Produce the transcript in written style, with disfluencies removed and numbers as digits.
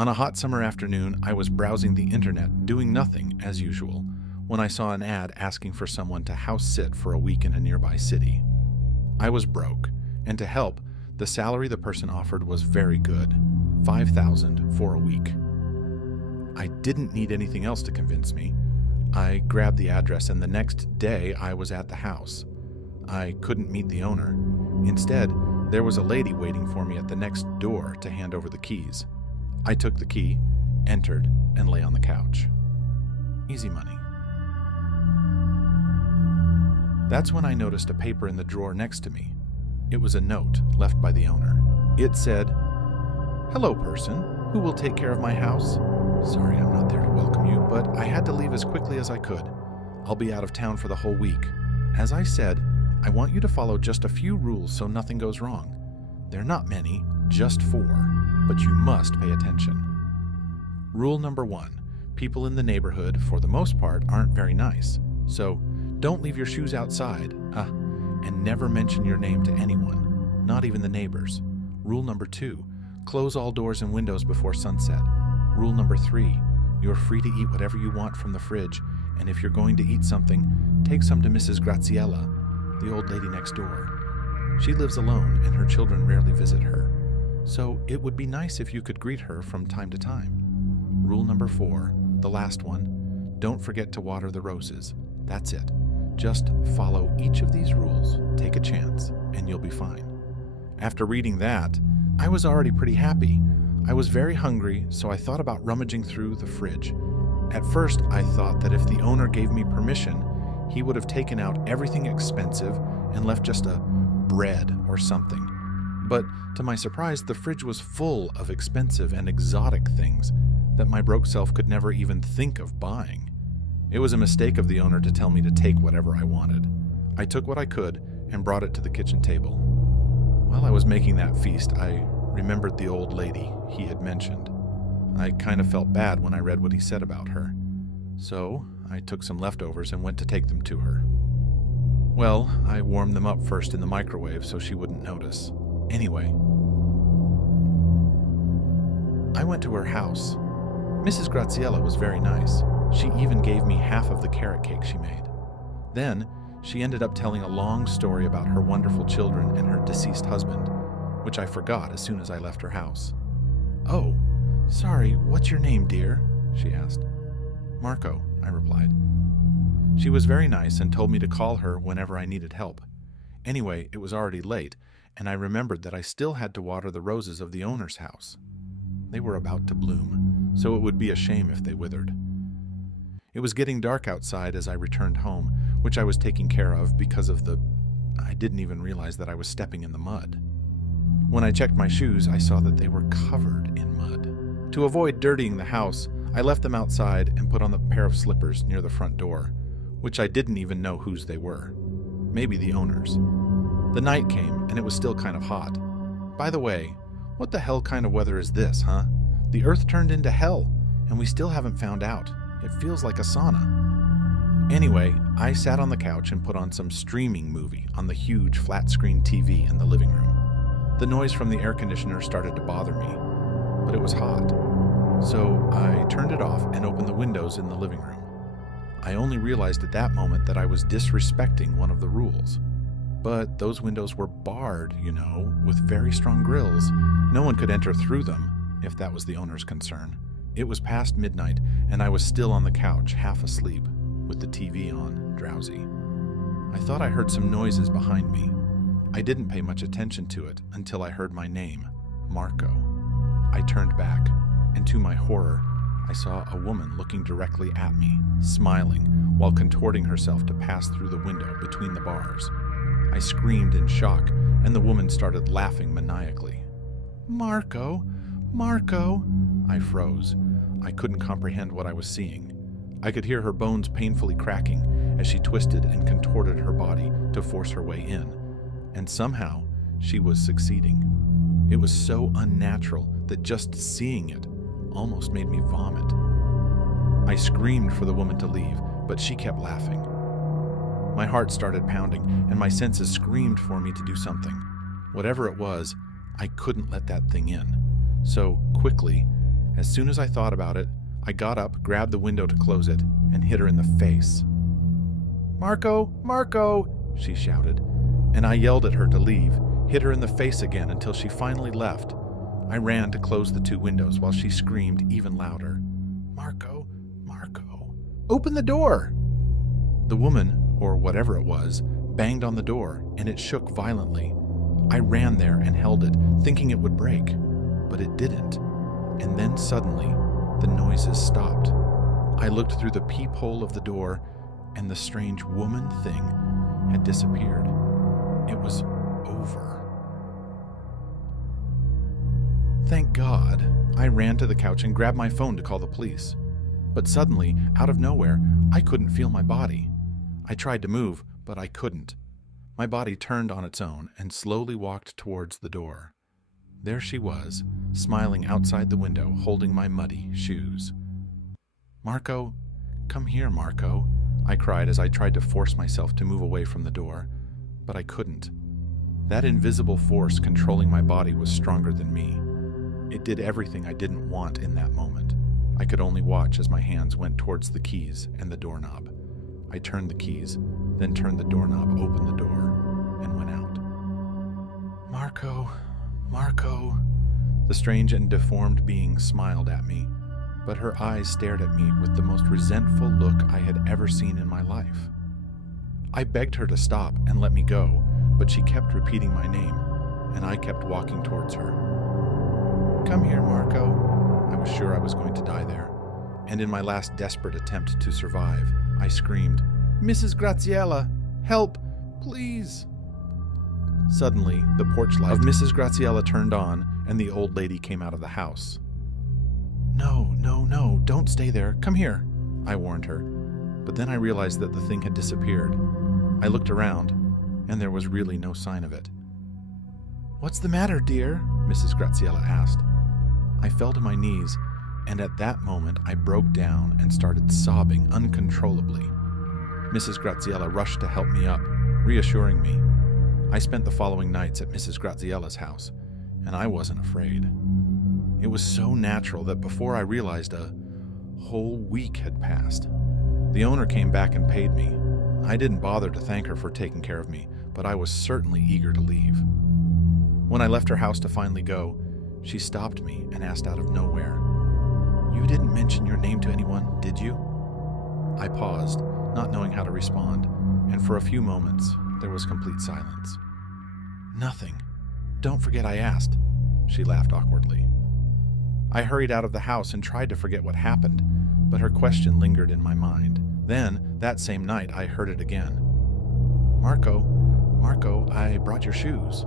On a hot summer afternoon, I was browsing the internet, doing nothing, as usual, when I saw an ad asking for someone to house sit for a week in a nearby city. I was broke, and to help, the salary the person offered was very good, $5,000 for a week. I didn't need anything else to convince me. I grabbed the address, and the next day I was at the house. I couldn't meet the owner. Instead, there was a lady waiting for me at the next door to hand over the keys. I took the key, entered, and lay on the couch. Easy money. That's when I noticed a paper in the drawer next to me. It was a note left by the owner. It said, "Hello, person. Who will take care of my house? Sorry, I'm not there to welcome you, but I had to leave as quickly as I could. I'll be out of town for the whole week. As I said, I want you to follow just a few rules so nothing goes wrong. They're not many, just 4, but you must pay attention. Rule number 1, people in the neighborhood, for the most part, aren't very nice. So don't leave your shoes outside, and never mention your name to anyone, not even the neighbors. Rule number 2, close all doors and windows before sunset. Rule number 3, you're free to eat whatever you want from the fridge, and if you're going to eat something, take some to Mrs. Graziella, the old lady next door. She lives alone, and her children rarely visit her. So it would be nice if you could greet her from time to time. Rule number 4, the last one, don't forget to water the roses. That's it. Just follow each of these rules, take a chance, and you'll be fine." After reading that, I was already pretty happy. I was very hungry, so I thought about rummaging through the fridge. At first, I thought that if the owner gave me permission, he would have taken out everything expensive and left just a bread or something. But to my surprise, the fridge was full of expensive and exotic things that my broke self could never even think of buying. It was a mistake of the owner to tell me to take whatever I wanted. I took what I could and brought it to the kitchen table. While I was making that feast, I remembered the old lady he had mentioned. I kind of felt bad when I read what he said about her. So I took some leftovers and went to take them to her. Well, I warmed them up first in the microwave so she wouldn't notice. Anyway, I went to her house. Mrs. Graziella was very nice. She even gave me half of the carrot cake she made. Then, she ended up telling a long story about her wonderful children and her deceased husband, which I forgot as soon as I left her house. "Oh, sorry, what's your name, dear?" she asked. "Marco," I replied. She was very nice and told me to call her whenever I needed help. Anyway, it was already late, and I remembered that I still had to water the roses of the owner's house. They were about to bloom, so it would be a shame if they withered. It was getting dark outside as I returned home, which I was taking care of because of I didn't even realize that I was stepping in the mud. When I checked my shoes, I saw that they were covered in mud. To avoid dirtying the house, I left them outside and put on the pair of slippers near the front door, which I didn't even know whose they were. Maybe the owner's. The night came, and it was still kind of hot. By the way, what the hell kind of weather is this, huh? The Earth turned into hell, and we still haven't found out. It feels like a sauna. Anyway, I sat on the couch and put on some streaming movie on the huge flat-screen TV in the living room. The noise from the air conditioner started to bother me, but it was hot. So I turned it off and opened the windows in the living room. I only realized at that moment that I was disrespecting one of the rules. But those windows were barred, with very strong grills. No one could enter through them, if that was the owner's concern. It was past midnight, and I was still on the couch, half asleep, with the TV on, drowsy. I thought I heard some noises behind me. I didn't pay much attention to it until I heard my name, Marco. I turned back, and to my horror, I saw a woman looking directly at me, smiling, while contorting herself to pass through the window between the bars. I screamed in shock, and the woman started laughing maniacally. "Marco! Marco!" I froze. I couldn't comprehend what I was seeing. I could hear her bones painfully cracking as she twisted and contorted her body to force her way in. And somehow, she was succeeding. It was so unnatural that just seeing it almost made me vomit. I screamed for the woman to leave, but she kept laughing. My heart started pounding, and my senses screamed for me to do something. Whatever it was, I couldn't let that thing in. So, quickly, As soon as I thought about it, I got up, grabbed the window to close it, and hit her in the face. "Marco! Marco!" she shouted, and I yelled at her to leave, hit her in the face again until she finally left. I ran to close the 2 windows while she screamed even louder. "Marco! Marco! Open the door!" The woman, or whatever it was, banged on the door, and it shook violently. I ran there and held it, thinking it would break, but it didn't. And then suddenly, the noises stopped. I looked through the peephole of the door, and the strange woman thing had disappeared. It was over. Thank God, I ran to the couch and grabbed my phone to call the police. But suddenly, out of nowhere, I couldn't feel my body. I tried to move, but I couldn't. My body turned on its own and slowly walked towards the door. There she was, smiling outside the window, holding my muddy shoes. "Marco, come here, Marco," I cried as I tried to force myself to move away from the door, but I couldn't. That invisible force controlling my body was stronger than me. It did everything I didn't want in that moment. I could only watch as my hands went towards the keys and the doorknob. I turned the keys, then turned the doorknob, opened the door, and went out. "Marco, Marco," the strange and deformed being smiled at me, but her eyes stared at me with the most resentful look I had ever seen in my life. I begged her to stop and let me go, but she kept repeating my name, and I kept walking towards her. "Come here, Marco." I was sure I was going to die there, and in my last desperate attempt to survive, I screamed, "Mrs. Graziella, help, please." Suddenly, the porch light of Mrs. Graziella turned on, and the old lady came out of the house. "No, no, no, don't stay there. Come here," I warned her. But then I realized that the thing had disappeared. I looked around, and there was really no sign of it. "What's the matter, dear?" Mrs. Graziella asked. I fell to my knees, and at that moment I broke down and started sobbing uncontrollably. Mrs. Graziella rushed to help me up, reassuring me. I spent the following nights at Mrs. Graziella's house, and I wasn't afraid. It was so natural that before I realized, a whole week had passed. The owner came back and paid me. I didn't bother to thank her for taking care of me, but I was certainly eager to leave. When I left her house to finally go, she stopped me and asked out of nowhere, "You didn't mention your name to anyone, did you?" I paused, not knowing how to respond, and for a few moments, there was complete silence. "Nothing. Don't forget I asked," she laughed awkwardly. I hurried out of the house and tried to forget what happened, but her question lingered in my mind. Then, that same night, I heard it again. Marco, I brought your shoes."